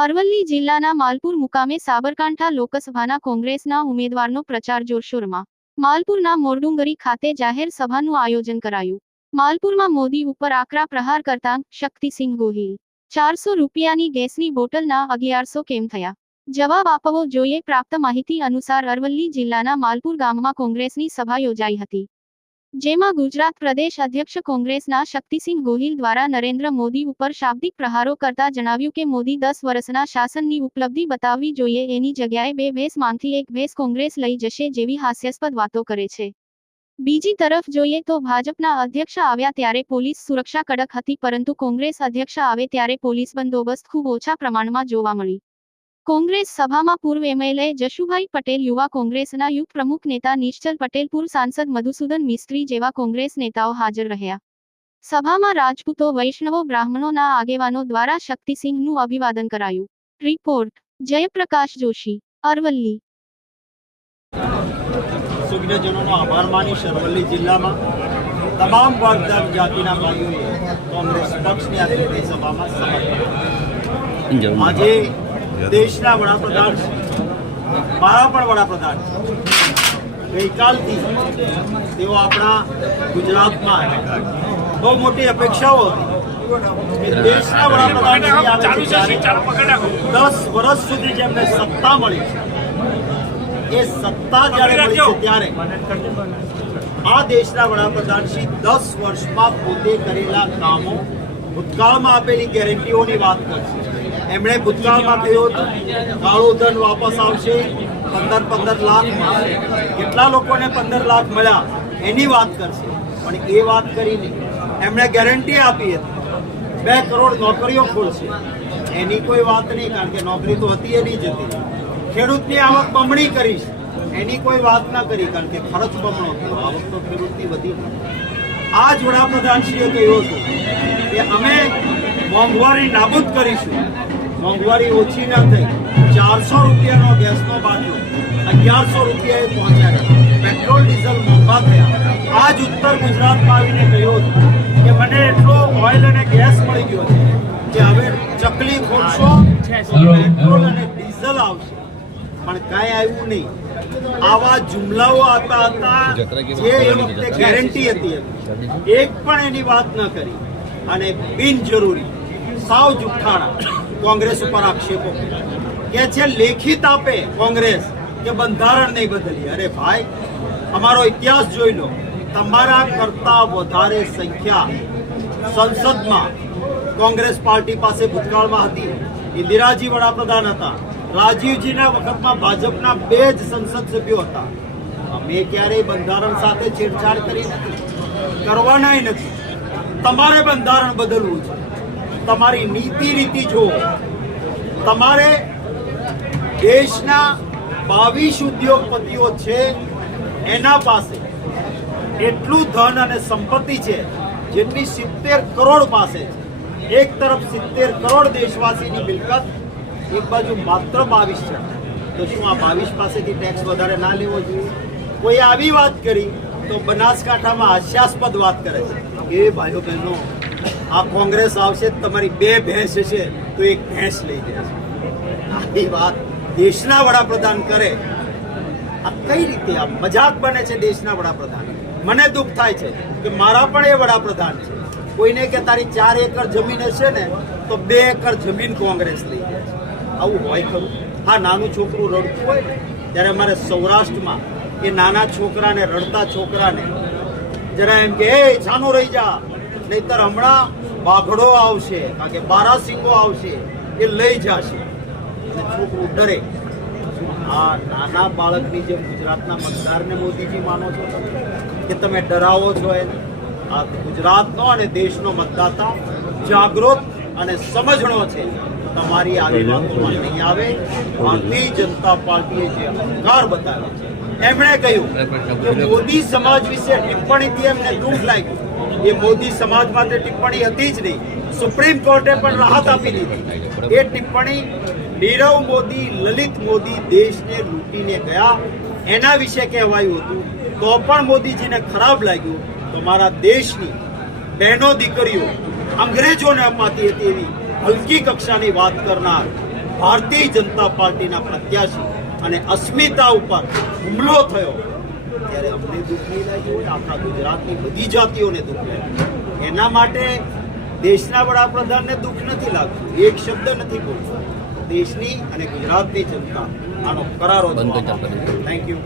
અરવલ્લી જિલ્લાના માલપુર મુકામે સાબરકાંઠા લોકસભાના કોંગ્રેસના ઉમેદવારનો પ્રચાર જોરશોરમાં. માલપુરના મોરડુંગરી ખાતે જાહેર સભાનું આયોજન કરાયું. માલપુરમાં મોદી ઉપર આકરા પ્રહાર કરતા શક્તિસિંહ ગોહિલ. 400 રૂપિયાની ગેસની બોટલના 1100 કેમ થયા? જવાબ આપવો જોઈએ. પ્રાપ્ત માહિતી અનુસાર અરવલ્લી જિલ્લાના માલપુર ગામમાં કોંગ્રેસની સભા યોજાઈ હતી, જેમાં ગુજરાત પ્રદેશ અધ્યક્ષ કોંગ્રેસના શક્તિસિંહ ગોહિલ દ્વારા નરેન્દ્ર મોદી ઉપર શાબ્દિક પ્રહારો કરતા જણાવ્યું કે મોદી 10 વર્ષના શાસનની ઉપલબ્ધિ બતાવવી જોઈએ, એની જગ્યાએ 2 ભેંસ માંગથી 1 ભેંસ કોંગ્રેસ લઈ જશે જેવી હાસ્યાસ્પદ વાતો કરે છે. બીજી તરફ જોઈએ તો ભાજપના અધ્યક્ષ આવ્યા ત્યારે પોલીસ સુરક્ષા કડક હતી, પરંતુ કોંગ્રેસ અધ્યક્ષ આવે ત્યારે પોલીસ બંદોબસ્ત ખૂબ ઓછા પ્રમાણમાં જોવા મળી. કોંગ્રેસ સભામાં પૂર્વ એમએલએ જશુભાઈ પટેલ, યુવા કોંગ્રેસના યુથ પ્રમુખ નેતા નિશ્ચલ પટેલ, પૂર્વ સાંસદ મધુસૂદન મિસ્ત્રી જેવા કોંગ્રેસ નેતાઓ હાજર રહ્યા. સભામાં રાજપૂતો, વૈષ્ણવો, બ્રાહ્મણોના આગેવાનો દ્વારા શક્તિસિંહનું અભિવાદન કરાયું. રિપોર્ટ જયપ્રકાશ જોશી, અરવલ્લી. સુજ્ઞજનોનો આભાર માનીશ. અરવલ્લી જિલ્લામાં તમામ વાગદાર જાતિના ભાઈઓએ કોંગ્રેસ પક્ષની આ ચૂંટણી સભામાં સમર્થન. આજે દેશના વડાપ્રધાન, મારા પણ વડાપ્રધાન, ગઈકાલથી તેઓ આપણા ગુજરાતમાં બહુ મોટી અપેક્ષાઓ હતી. દેશના વડાપ્રધાન 10 વર્ષ સુધી જેમને સત્તા મળી છે, એ સત્તા જ્યારે મળી છે ત્યારે આ દેશના વડાપ્રધાન શ્રી 10 વર્ષમાં પોતે કરેલા કામો, ભૂતકાળમાં આપેલી ગેરંટીઓની વાત કરશે. એમણે ભૂતકાળમાં કહ્યું હતું કાળું ધન વાપસ આવશે, 15 લાખ મળશે, કેટલા લોકોને 15 લાખ મળ્યા એની વાત કરશે. પણ એ વાત કરીને એમણે ગેરંટી આપી હતી 2 કરોડ નોકરીઓ ખોલશે, એની કોઈ વાત નહીં, કારણ કે નોકરી તો હતી એ નહીં જતી. ખેડૂતની આવક બમણી કરીશ, એની કોઈ વાત ના કરી, કારણ કે ખર્ચ બમણો થયો, આવક તો ખેડૂતની વધી. આ જ વડાપ્રધાનશ્રીએ કહ્યું હતું કે અમે મોંઘવારી નાબૂદ કરીશું. મોંઘવારી ઓછી ના થઈ, 400 રૂપિયાનો ગેસનો બાટલો 1100 રૂપિયાએ પહોંચાડ્યો. પેટ્રોલ ડીઝલ મોંઘા થયા. આ જ ઉત્તર ગુજરાતમાં આવીને કહ્યું હતું કે મને એટલો ઓઇલ અને ગેસ મળી ગયો છે કે હવે ચકલી ખોલશો તો પેટ્રોલ અને ડીઝલ આવશે. પણ કાંઈ આવ્યું નહીં. આવા જુમલાઓ આપ્યા હતા જે એ વખતે ગેરંટી હતી, એક પણ એની વાત ન કરી અને બિનજરૂરી સાવ જુઠ્ઠાણા કોંગ્રેસ ઉપર આક્ષેપો કે છે. લેખિત આપે કોંગ્રેસ કે બંધારણ નહીં બદલી. અરે ભાઈ, અમારો ઇતિહાસ જોઈ લો. તમારા કરતા વધારે સંખ્યા સંસદમાં કોંગ્રેસ પાર્ટી પાસે ભૂતકાળમાં હતી. ઇન્દિરાજી વડાપ્રધાન હતા, રાજીવજીના વખતમાં ભાજપના 2 જ સંસદ સભ્યો હતા. અમે ક્યારેય બંધારણ સાથે છેડછાડ કરી નથી, કરવાનાય નથી. તમારે બંધારણ બદલવું છે. તમારી નીતિ રીતિ જુઓ. તમારે દેશના 22 ઉદ્યોગપતિઓ છે, એના પાસે એટલું ધન અને સંપત્તિ છે જેટલી 70 કરોડ પાસે છે. એક તરફ 70 કરોડ દેશવાસીની મિલકત, એક બાજુ માત્ર 22 છે. તો શું આ 22 પાસેથી ટેક્સ વધારે ના લેવો જોઈએ? કોઈ આવી વાત કરી તો બનાસકાંઠામાં હાસ્યાસ્પદ વાત કરે છે કે ભાઈઓ બહેનો, આ કોંગ્રેસ આવશે, તમારી 2 ભેંસ હશે તો 1 ભેંસ લઈ જશે. આવી વાત દેશના વડાપ્રધાન કરે? આ કઈ રીતે આ મજાક બને છે દેશના વડાપ્રધાન? મને દુઃખ થાય છે કે મારા પણ એ વડાપ્રધાન છે. કોઈને કે તારી 4 એકર જમીન હશે ને તો 2 એકર જમીન કોંગ્રેસ લઈ જાય છે. આવું હોય ખરું? હા, નાનું છોકરું રડતું હોય ને ત્યારે અમારે સૌરાષ્ટ્રમાં એ નાના છોકરાને, રડતા છોકરાને જરા એમ કે એ છાનો રહી જા, નહીતર હમણાં બાઘડો આવશે, કારણ કે બારાસિંગો આવશે, એ લઈ જશે. અને છોકરું ડરે. આ નાના બાળકની જેમ ગુજરાતના મતદારને મોદીજી માનો છો કે તમે ડરાવો છો એને? આ ગુજરાતનો અને દેશનો મતદાતા જાગૃત અને સમજણો છે. તમારી આવી વાતોમાં નહીં આવે. ભારતીય જનતા પાર્ટીએ જે અહંકાર બતાવ્યો છે, એમણે કહ્યું કે મોદી સમાજ વિશે ટિપ્પણીથી એમને દુઃખ લાગ્યું. એ મોદી સમાજ માટે ટિપ્પણી હતી જ નહીં. સુપ્રીમ કોર્ટે પણ રાહત આપી દીધી. એ ટિપ્પણી નીરવ મોદી, લલિત મોદી દેશને લૂંટીને ગયા એના વિશે કહેવાયું હતું, તો પણ મોદીજીને ખરાબ લાગ્યું. તો મારા દેશની બહેનો દીકરીઓ અંગ્રેજોને અપાતી હતી એવી હલકી કક્ષાની વાત કરનાર ભારતીય જનતા પાર્ટીના પ્રત્યાશી અને અસ્મિતા ઉપર હુમલો થયો ત્યારે અમને દુઃખ નહીં લાગ્યું હોય, આખા ગુજરાતની બધી જાતિઓને દુઃખ લાગ્યું. એના માટે દેશના વડાપ્રધાનને દુઃખ નથી લાગતું, એક શબ્દ નથી બોલતો. દેશની અને ગુજરાતની જનતા આનો કરારો જવાબ આપે. Thank you.